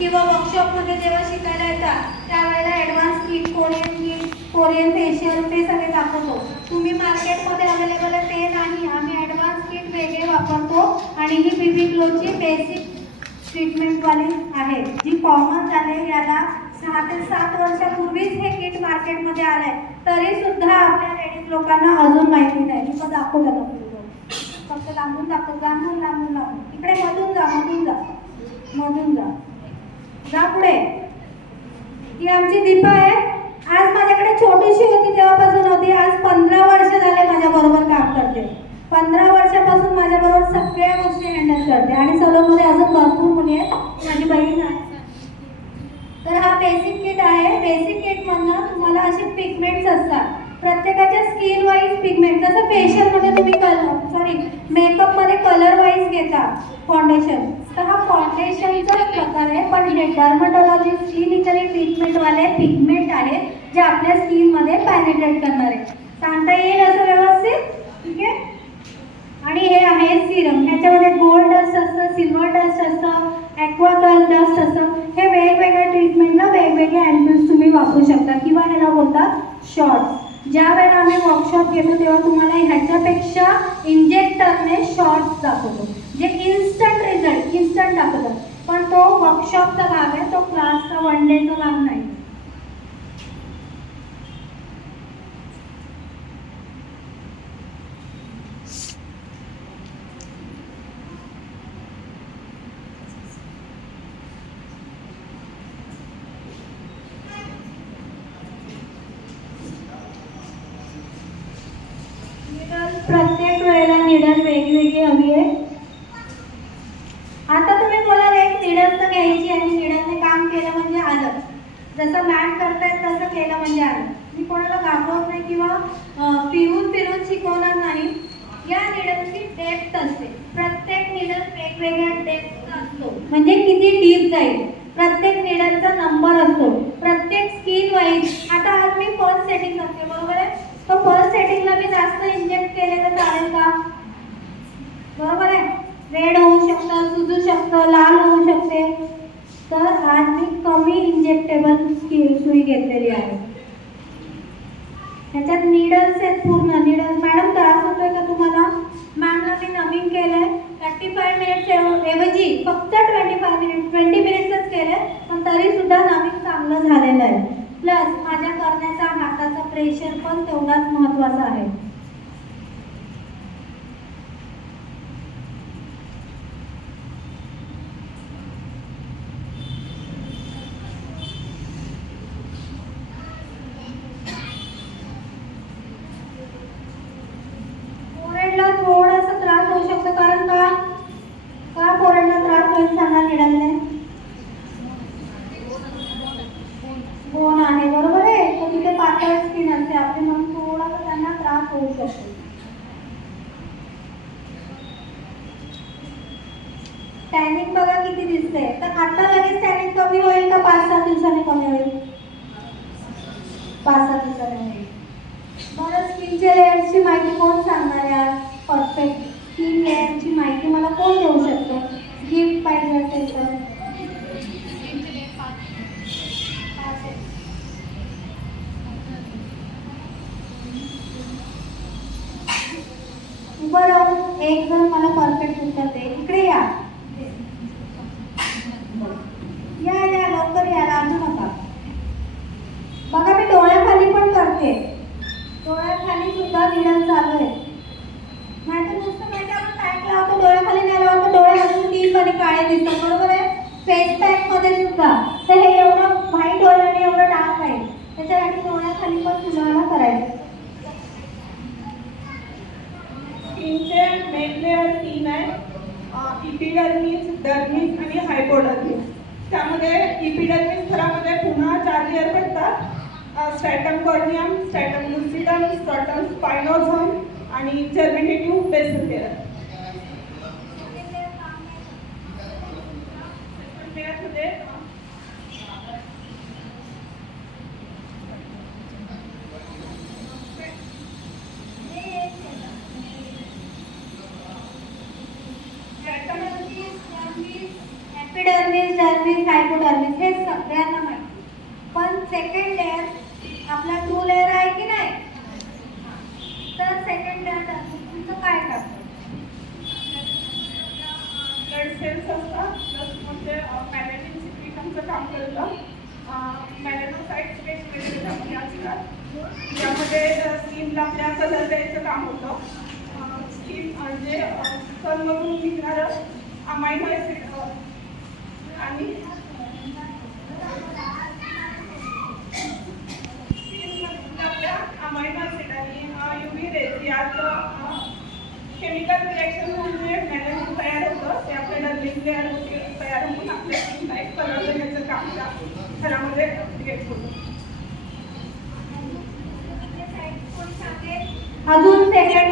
किंवा वर्कशॉपमध्ये जेव्हा शिकायला येतात त्यावेळेला advance kit Korean kit Korean facial ते सगळे दाखवतो. तुम्ही मार्केटमध्ये अवेलेबल आहे ते नाही. आम्ही ॲडव्हान्स किट वेगळे वापरतो आणि ही बीबी ग्लोची बेसिक ट्रीटमेंटवाली आहे. जी कॉमन झाले याला सहा ते सात वर्षापूर्वीच हे किट मार्केटमध्ये आलं आहे तरीसुद्धा आपल्या लेडीज लोकांना अजून माहिती नाही. मी पण दाखवू नको फक्त लांबून दाखव लांबून लांबून लांबून इकडे मधून जा मधून जा मधून जा जा पुढे ही आमची दीपा आहे. आज माझ्याकडे छोटीशी होती तेव्हापासून होती. आज पंधरा वर्ष झाले माझ्या बरोबर काम करते. पंधरा वर्षापासून माझ्या बरोबर सगळ्या गोष्टी हँडल करते. आणि सलोमध्ये अजून भरपूर मुली आहेत. माझी बहीण आहे. तर हा बेसिक किट आहे. बेसिक किट मधनं तुम्हाला असे पिगमेंट्स असतात. प्रत्येकाच्या स्किन वाईज पिगमेंट जसं फेशियलमध्ये तुम्ही कलर सॉरी मेकअपमध्ये कलर वाईज घेतात. फाउंडेशन तर हा फाउंडेशनचाच प्रकार आहे. पण हे डर्मटॉलॉजी ट्रीटमेंट ट्रीटमेंटवाले पिगमेंट आहे जे आपल्या स्किनमध्ये पॅनिटेट करणार. आहे सांगता येईल असं व्यवस्थित? ठीक आहे? आणि हे आहे सिरम ह्याच्यामध्ये गोल्ड डस्ट असतं सिल्वर डस्ट असतं ॲक्वाकल डस्ट असतं. हे वेगवेगळ्या ट्रीटमेंटला वेगवेगळे अँगल्स तुम्ही वापरू शकता. किंवा ह्याला बोलतात शॉर्ट्स ज्या वेळेला आम्ही वर्कशॉप घेतो तेव्हा तुम्हाला ह्याच्यापेक्षा इंजेक्टरने शॉर्ट्स दाखवतो. जे इन्स्टंट रिझल्ट इन्स्टंट दाखवतं. पण तो वर्कशॉपचा भाग आहे तो क्लासचा वन डेचा भाग नाही निडल प्रत्येक वेळेला निडल वेगवेगळी हवी आहे. आता तुम्ही बोला एक निडलनं घ्यायची आणि निडलने काम केलं म्हणजे आलं. जसं मॅम करतायत तसं केलं म्हणजे आलं. मी कोणाला घाबरत नाही किंवा फिरून फिरून शिकवणार नाही. या निडलची डेप्थ असते. प्रत्येक निडल वेगवेगळ्या डेप्थचा असतो. म्हणजे किती डीप जाईल. प्रत्येक निडलचा नंबर असतो. प्रत्येक स्किन वाईज. आता आज मी फर्स्ट सेटिंग करते बरोबर आहे? तर फर्स्ट सेटिंगला मी जास्त इंजेक्ट केले तर चालेल का बरोबर आहे रेड होऊ शकतं सुजू शकतं लाल होऊ शकते. तर आज मी कमी इंजेक्टेबल सुई घेतलेली आहे. ह्याच्यात निडल्स आहेत पूर्ण. निडल्स मॅडम त्रास होतोय का तुम्हाला? मॅमला मी नवीन केलंय. थर्टी फाय मिनिट्स ऐवजी फक्त ट्वेंटी फाय मिनिट ट्वेंटी मिनिट्सच केले पण तरी सुद्धा नवीन चांगलं झालेलं आहे. प्लस माझ्या करण्याचा हाताचा प्रेशर पण तेवढाच महत्त्वाचा आहे फोरेडला थोडासा त्रास होऊ शकतो कारण का का फोरेडला त्रास होईल सांगा निडालने बोन आहे बरोबर आहे तर तिथे पातळ स्किन असते आपली म्हणून थोडासा त्यांना त्रास होऊ शकतो टॅनिंग बघा किती दिसते तर आता लगेच टॅनिंग कमी होईल का पाच सहा दिवसांनी कमी होईल? पाच सहा दिवसांनी होईल. बरं स्किनच्या लेअरची माहिती कोण सांगणार यार? परफेक्ट स्किन लेअरची माहिती मला कोण देऊ शकतो? गिफ्ट पाहिजे असेल तर. बरं एक जण मला परफेक्ट उत्तर दे. इकडे या या लवकर या लाजू नका बघा मी डोळ्याखाली पण करते डोळ्याखाली सुद्धा निडल चालू आहे. नाहीतर नुसतं माहिती आपण पॅक लावतो डोळ्याखाली नाही लावतो डोळे अजून तीन आणि काळे दिसतात. बरोबर आहे? फेस पॅकमध्ये सुद्धा. तर हे एवढं व्हाईट होईल आणि एवढं डार्क आहे. त्याच्यासाठी डोळ्याखाली पण सुधारणा करायची. स्किनचे मेन लेअर तीन आहे इपिडर्मिस डर्मिस आणि हायपोडर्मिस त्यामध्ये इपिडर्मिस थरामध्ये पुन्हा चार लेअर भेटतात स्टॅटम कॉर्नियम स्टॅटम लुसिडम स्टॉटम स्पायनोझम आणि germinative basal layer epidermis epidermis hypodermis हे सगळ्यांना माहिती. पण सेकंड लेअर आपला टू लेअर आहे की नाही? तर सेकंड लेअर तुमचं काय करतं ब्लड सेल्स असतात प्लस म्हणजे मॅलेनिन सिक्रिशनचं काम करतं. मॅलेनोसाईट्स वेगवेगळे त्यामध्ये असतात त्यामध्ये स्किनला आपल्या कलर द्यायचं काम होतं. स्किन म्हणजे सनमधून निघणारं अमायनो ॲसिड आणि स्किनमधून आपल्या अमायनो ॲसिड आणि यू व्ही केमिकल रिॲक्शन म्हणजे जे तयार होतं. ते आपल्या तयार होते तयार होऊन आपल्या स्किनला एक कलर देण्याचं काम त्या घरामध्ये क्रिएट होतं. अजून सेकंड